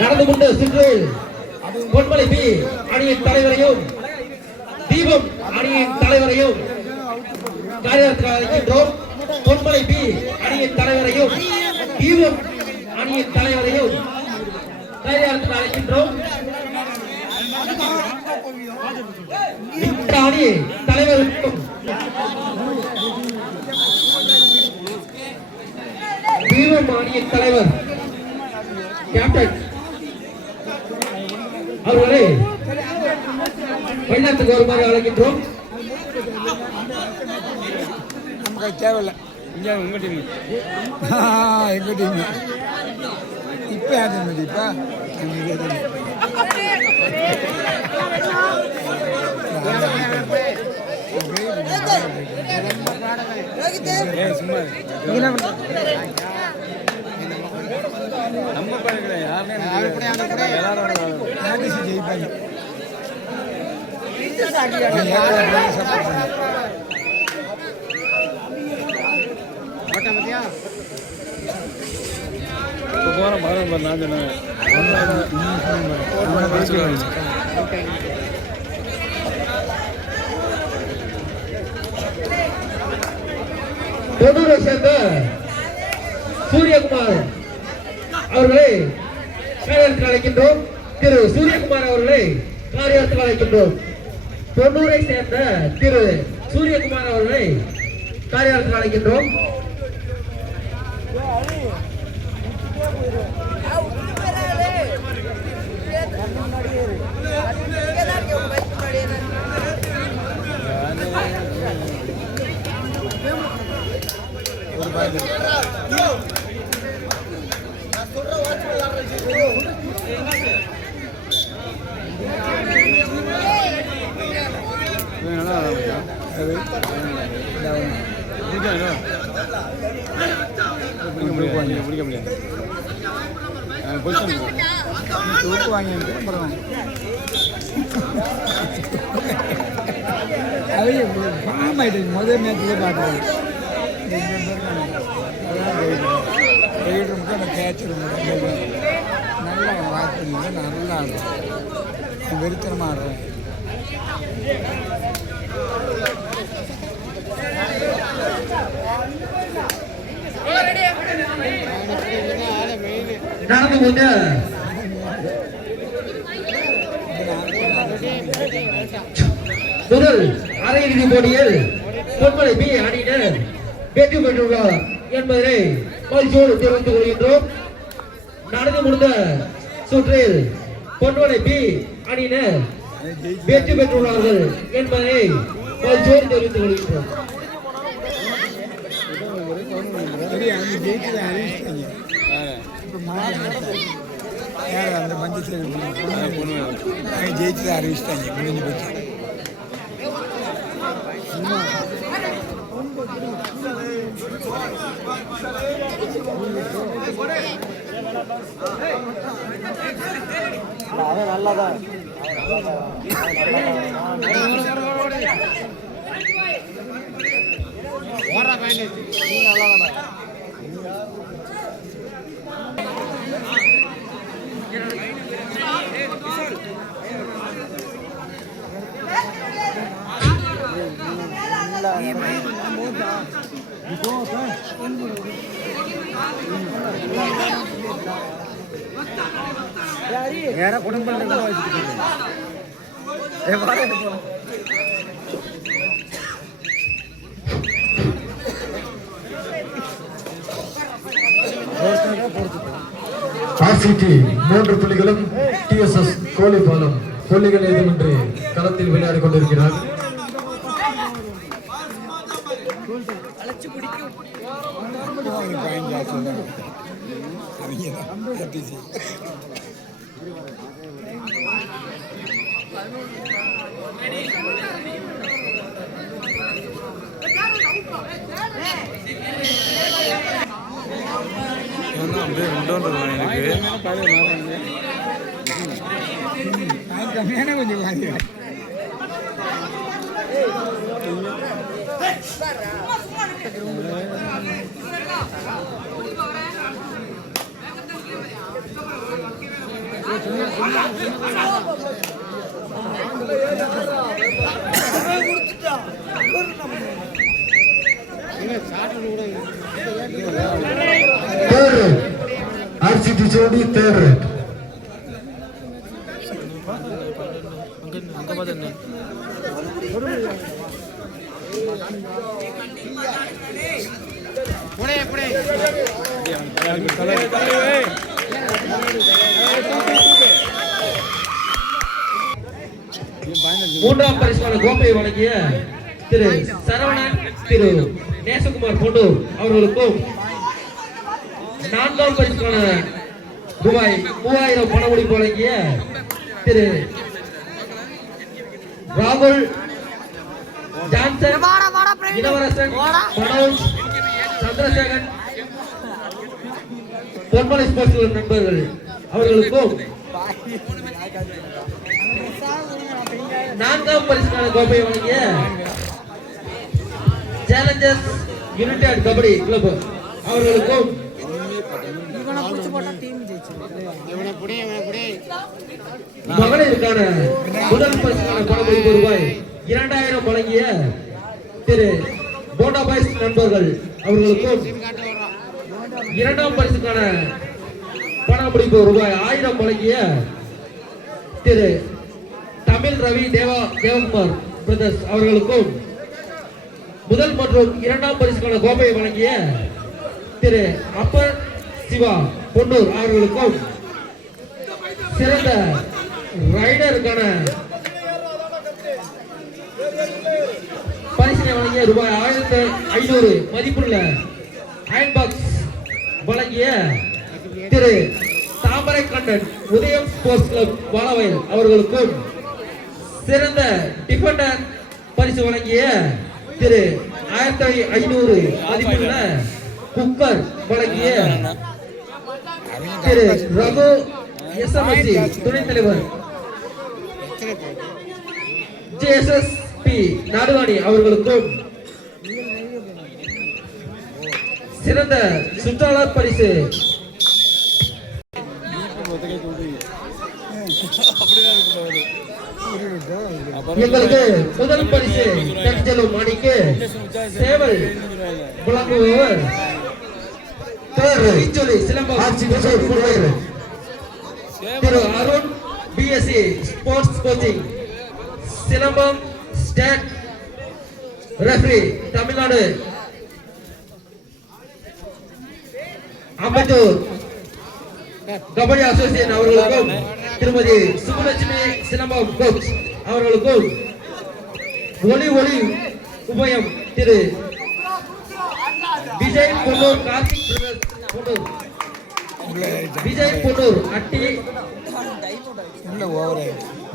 நடந்து கொண்ட சுற்றில் பொன்மலை பி அணியின் தலைவரையும் தீபம் அணியின் தலைவரையும் காரியத்தில் அழைக்கின்றோம். பொன்மலை பி அணியின் தலைவரையும் தீபம் அணியின் தலைவரையும் காரியத்தில் அழைக்கின்றோம். இந்த அணி தலைவருக்கும் தீபம் அணியின் தலைவர் கேப்டன் அவர்களை மைதானத்துக்கு வருமாறு அழைக்கின்றோம். தேவையில்லை உங்க டீம் எங்க டீம் இப்ப யாரு இப்ப சும்மா நம்ம பழகிற போறோம் பாருங்க நான் சொன்னேன் தொண்ணூரை சேர்ந்த சூரியகுமார் அவர்களை காரியத்தில் அழைக்கின்றோம். திரு சூரியகுமார் அவர்களை காரியத்தில் அழைக்கின்றோம். தொண்ணூரை சேர்ந்த திரு சூரியகுமார் அவர்களை காரியத்தில் அழைக்கின்றோம். பிடிக்க முடியாது தூக்கு வாங்கி அது ஃபார்ம் ஆகிட்டு முதல் மேட்ச்லேயே பார்க்குறேன். மட்டும் அந்த கேட்ச் நல்லா வாய்ப்பு நல்லா ஆடுறேன் வெறித்தனமாக ஆடுறேன். நடந்து கொண்ட முதல் அரையிறுதி போட்டியில் பொன்மலை பி அணியினர் வெற்றி பெற்றுள்ளார் என்பதனை மகிழ்ச்சியோடு தெரிவித்துக் கொள்கின்றோம். நடந்து முடிந்த சுற்றில் பொன்மலை பி அணியினர் வெற்றி பெற்றுள்ளார்கள் என்பதனை மகிழ்ச்சியோடு தெரிவித்துக் கொள்கின்றோம். அந்த பஞ்சத்தில் ஜெயிச்சு அறிவிச்சிட்டாங்க முடிஞ்சு போச்சு. நல்லாதான் யாரா குடும்பம் ஆர்சிடி 3 புள்ளிகளும் டிஎஸ்எஸ் கோழிபாலம் புள்ளிகள் ஏதுமின்றி களத்தில் விளையாடி கொண்டிருக்கிறார். கொஞ்சம் RCT ஜோடி தேர்ட் ரேட். மூன்றாம் பரிசுக்கான கோப்பையை வழங்கிய திரு சரவணன், திரு நேசகுமார் பொன்னூர் அவர்களுக்கும், நான்காம் பரிசுக்கான ரூபாய் 3000 பண முடிப்பு வழங்கிய திரு ராகுல் ஜான்சன், இளவரசன், மனோஜ், சந்திரசேகரன், பொன்மலை ஸ்போர்ட்ஸ் நண்பர்கள் அவர்களுக்கும், நான்காம் பரிசுக்கான கோப்பையை வழங்கிய சேலஞ்சர்ஸ் யுனைடெட் கபடி கிளப் அவர்களுக்கும், மகளிருக்கான முதல் பரிசுக்கான பணமளிப்பு ரூபாய் 2000 வழங்கிய திரு போண்டா பாய்ஸ் நண்பர்கள் அவர்களுக்கும், இரண்டாம் பரிசுக்கான பணமளிப்பு ரூபாய் 1000 வழங்கிய திரு தமிழ் ரவி தேவகுமார் பிரதர்ஸ் அவர்களுக்கும், முதல் மற்றும் இரண்டாம் பரிசுக்கான கோப்பையை வழங்கிய திரு அப்பர் சிவா பொன்னூர் அவர்களுக்கும், சிறந்த ரைடருக்கான பரிசினை வழங்கிய ரூபாய் 1500 மதிப்புள்ள அயன் பாக்ஸ் வழங்கிய திரு தாமரை கண்ணன் உதயம் ஸ்போர்ட்ஸ் கிளப் வாழவயல் அவர்களுக்கும், சிறந்த டிஃபெண்டர் பரிசு வழங்கிய திரு 1500 மதிப்புள்ள குக்கர் வழங்கிய திரு ரகு எஸ்எம்எஸ்சி துணைத் தலைவர் ஜேஎஸ்எஸ்பி நாடுகாணி அவர்களுக்கும், சிறந்த சுற்றாளர் பரிசு எங்களுக்கு முதல் பரிசு தற்செல்லும் மணிக்கு சேவல் வழங்குபவர் திரு Arun, BSc sports coaching, Silambam state referee Tamil Nadu Ambattur kabaddi association அவர்களுக்கும், திருமதி சுப்புலட்சுமி சிலம்பம் கோச் அவர்களுக்கும், ஒளி உபயம் திரு விஜய் பொன்னூர், கார்த்திக் பொன்னூர், விஜய் பொன்னூர்,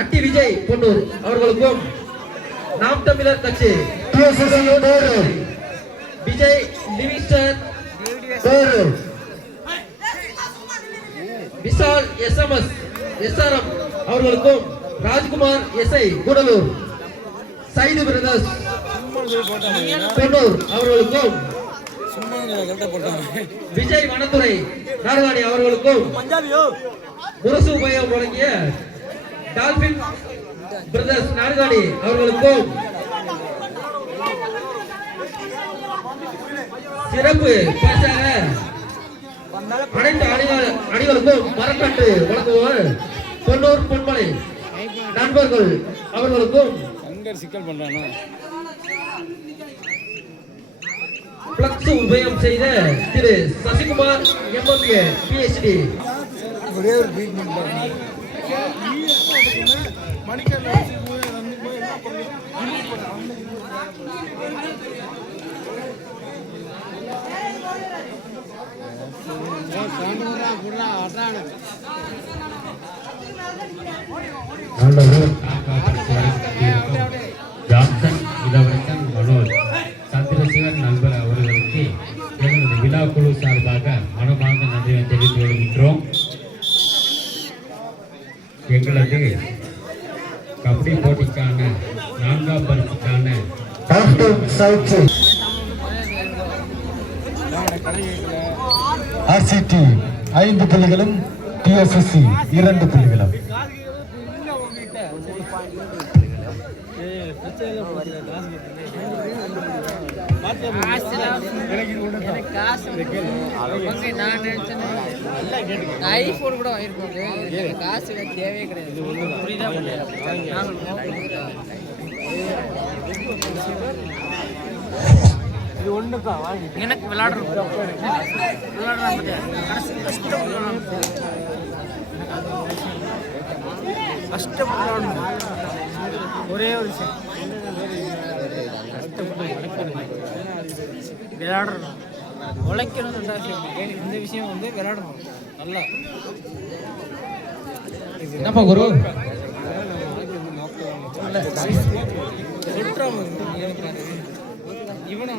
அட்டி விஜய் பொன்னூர் அவர்களுக்கும், Naam Tamilar Katchi Vijay Livingston, Vishal SMS SRM அவர்களுக்கும், ராஜ்குமார் எஸ்ஐ கூடலூர், சைது பிரதர்ஸ் பொன்னூர் அவர்களுக்கும், விஜய் வனத்துறை நாடுகாணி அவர்களுக்கும், முரசு உபயம் வழங்கிய டால்பின் பிரதர்ஸ் நாடுகாணி அவர்களுக்கும், சிறப்பு பரிசாக அனைத்து அணிகளுக்கும் மரக்கன்று வழங்குவோர் பொன்னூர் பொன்மலை நண்பர்கள் அவர்களுக்கும், சிக்கல் பண்றானோ பிளக்ஸ் உபயம் செய்த திரு சசிகுமார் எம்எல்ஏ பிஎச்டி ஒரே ஒரு ட்ரீட்மெண்ட் ஜான்சன், இளவரசன், மனோஜ், சந்திரசேகர் நண்பர் அவர்களுக்கு எங்களது விழா குழு சார்பாக மனமார்ந்த நன்றியை தெரிவித்து வருகின்றோம். எங்களது கபடி போட்டிக்கான 4ஆம் பரிசுக்கான RCT 5 புள்ளிகளும் டிஎஸ்எஸ்சி 2 புள்ளிகளும். ஐபோன் கூட வாங்கிருப்பாங்க, காசு தேவையே கிடையாது. எனக்கு விளையாடுறோம் கஷ்டப்பட்டு ஒரே ஒரு விஷயம் விளையாடணும், உழைக்கணும். இந்த விஷயம் வந்து விளையாடணும் நல்லா. என்னப்பா குரு இவனை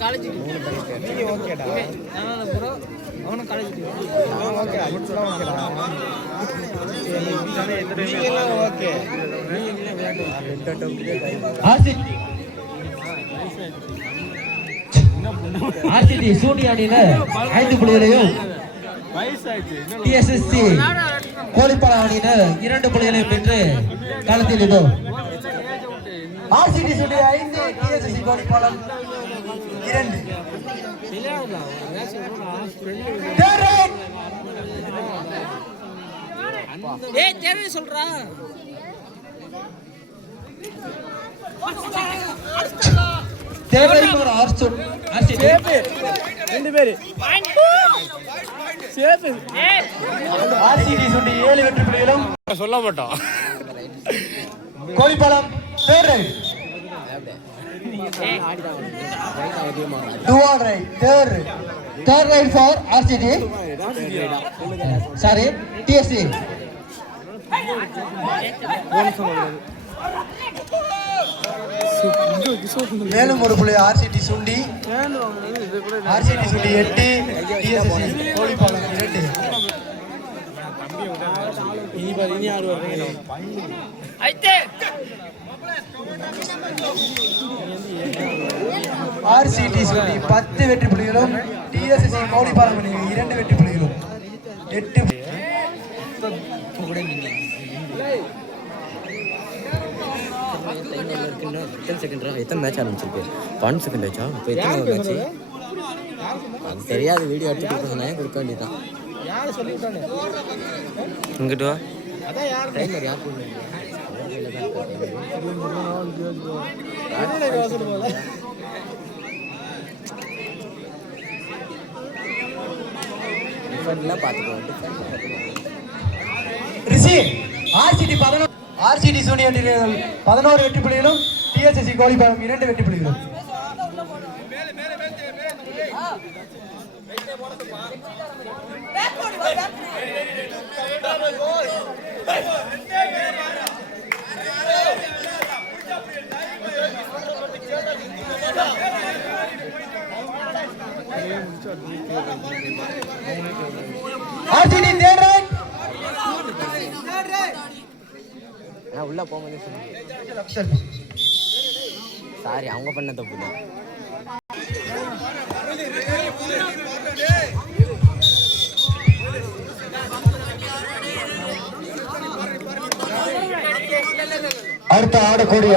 காலேஜ் அவனும் காலேஜ் ஆர்சிடி சூனிய அணியில 5 புள்ளிகளையும் டிஎஸ்எஸ்சி கோழிப்பாள அணியினர் 2 புள்ளிகளையும் பெற்று களத்தில் இதோ ஆர்சிடி சூனிய 5, டிஎஸ்எஸ்சி கோழிப்பாளம் 2. தேவை சொல்றா தேவை ஒரு ஆர்சிடி 2 பேரு சேஃப் ஆர்சிடி சூனிய 7 வெற்றி புள்ளிகளும். சொல்ல மாட்டோம். கோழிப்பாளம் third right. Do or right, third right for RCD. Sorry DSC மேலும் ஒரு புள்ளி ஆர்சிடி சுண்டி. ஆர்சிடி சுண்டி 8, டிஎஸ்எஸ்சி கோழிப்பாளம் 2. இனி ஆறு வருவீங்க. ஆர்சிடி சுண்டி 10 வெற்றி புள்ளிகளும், டிஎஸ்எஸ்சி கோழிப்பாளம் 2 வெற்றி புள்ளிகளும் 8. எத்தனை மேட்ச் ஆரம்பிச்சிருக்கு? 1 செகண்ட் ஆச்சா? இப்போ எத்தனை மேட்ச் அது தெரியாது. வீடியோ எடுத்து கொடுத்தா கொடுக்க வேண்டியதான். இங்கிட்டு வா. டைமர் யார் பார்த்துக்கோ. ஆர்சிடி 11, ஆர்சிடி சூனிய 11 வெற்றி புள்ளிகளும், டிஎஸ்எஸ்சி கோழிப்பாளம் 2 வெற்றி புள்ளிகளும். RCD third right. உள்ள போகும்போது சாரி அவங்க பண்ண தப்பு தான். அடுத்த ஆடக்கூடிய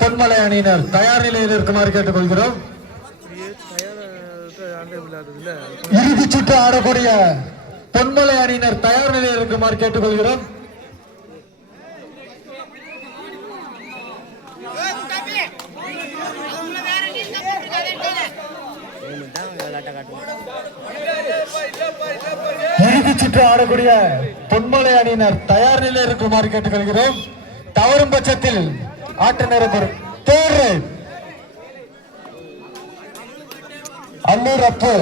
பொன்மலை அணியினர் தயார் நிலையில் இருக்குமாறு கேட்டுக்கொள்கிறோம். இறுதி சுற்று ஆடக்கூடிய பொன்மலை அணியினர் தயார் நிலையில் இருக்குமாறு கேட்டுக்கொள்கிறோம். இறுதி சுற்று ஆடக்கூடிய பொன்மலை அணியினர் தயார் நிலையில் இருக்குமாறு கேட்டுக்கொள்கிறோம். தவறும் பட்சத்தில் ஆட்ட நேரம் தேர்வு அல்லூர் அப்பு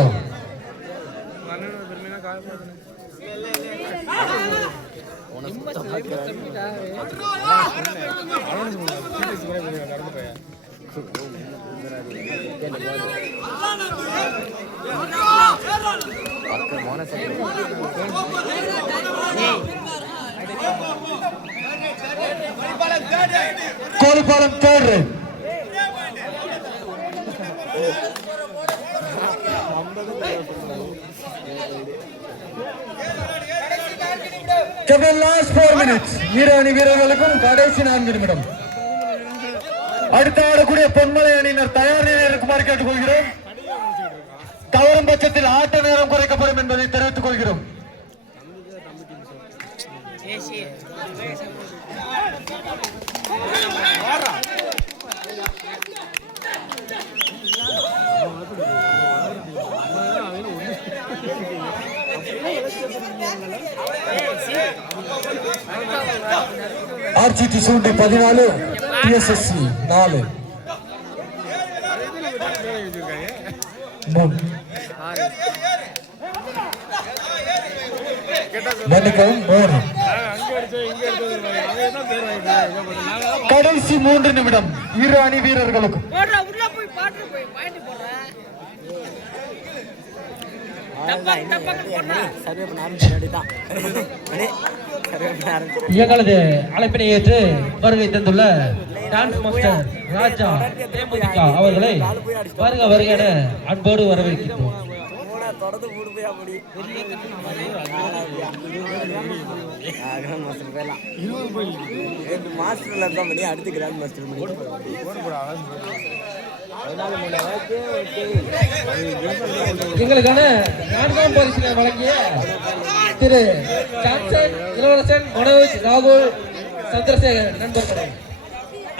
கோழிப்பாளம் தேர்வு லாஸ்ட் 4 மினிட்ஸ். இரு அணி வீரர்களுக்கும் கடைசி 4 நிமிடம். அடுத்த ஆடக்கூடிய பொன்மலை அணியினர் தயார் நிலையில் இருக்குமாறு கேட்டுக்கொள்கிறோம். தவறும் பட்சத்தில் ஆட்ட நேரம் குறைக்கப்படும் என்பதை தெரிவித்துக் கொள்கிறோம். RCD சூண்டி 14, TSSC 4. மன்னிக்கவும் 3. கடைசி 3 நிமிடம். இரு அணி வீரர்களுக்கும் எங்களது அழைப்பினை ஏற்று வருகை தந்துள்ள டான்ஸ் மாஸ்டர் ராஜா தேமுதிக அவர்களை வருக வருக என அன்போடு வரவேற்கின்றோம். அடுத்து கிராண்ட் மாஸ்டர் எங்களுக்கான 4ஆம் பரிசினை வழங்கிய திரு சாம்சன், இளவரசன், மனோஜ், ராகுல், சந்திரசேகர் நண்பர்களே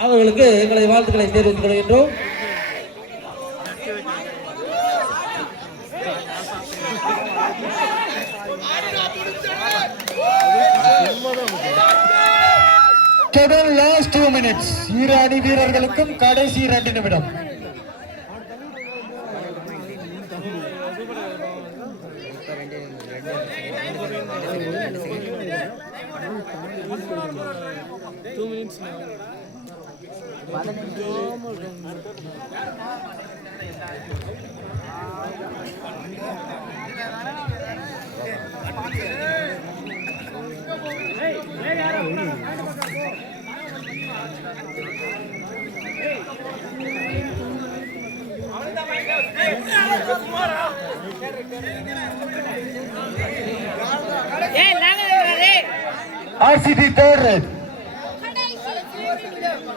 அவர்களுக்கு எங்களது வாழ்த்துக்களை தெரிவித்துக் கொள்கின்றோம். Last 2 minutes. இரு அணி வீரர்களுக்கும் கடைசி 2 நிமிடம். RCT third red.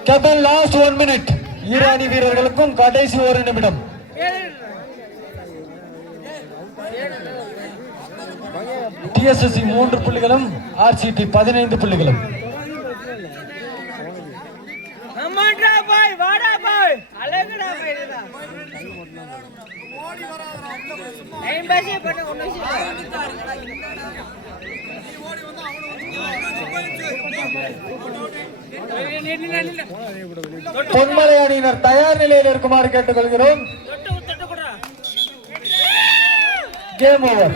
Captain last 1 minute. இரு அணி வீரர்களுக்கும் கடைசி 1 நிமிடம். TSSC 3 புள்ளிகளும் RCT 15 புள்ளிகளும். பொன்மலை அணியினர் தயார் நிலையில் இருக்குமாறு கேட்டுக்கொள்கிறோம். Game over.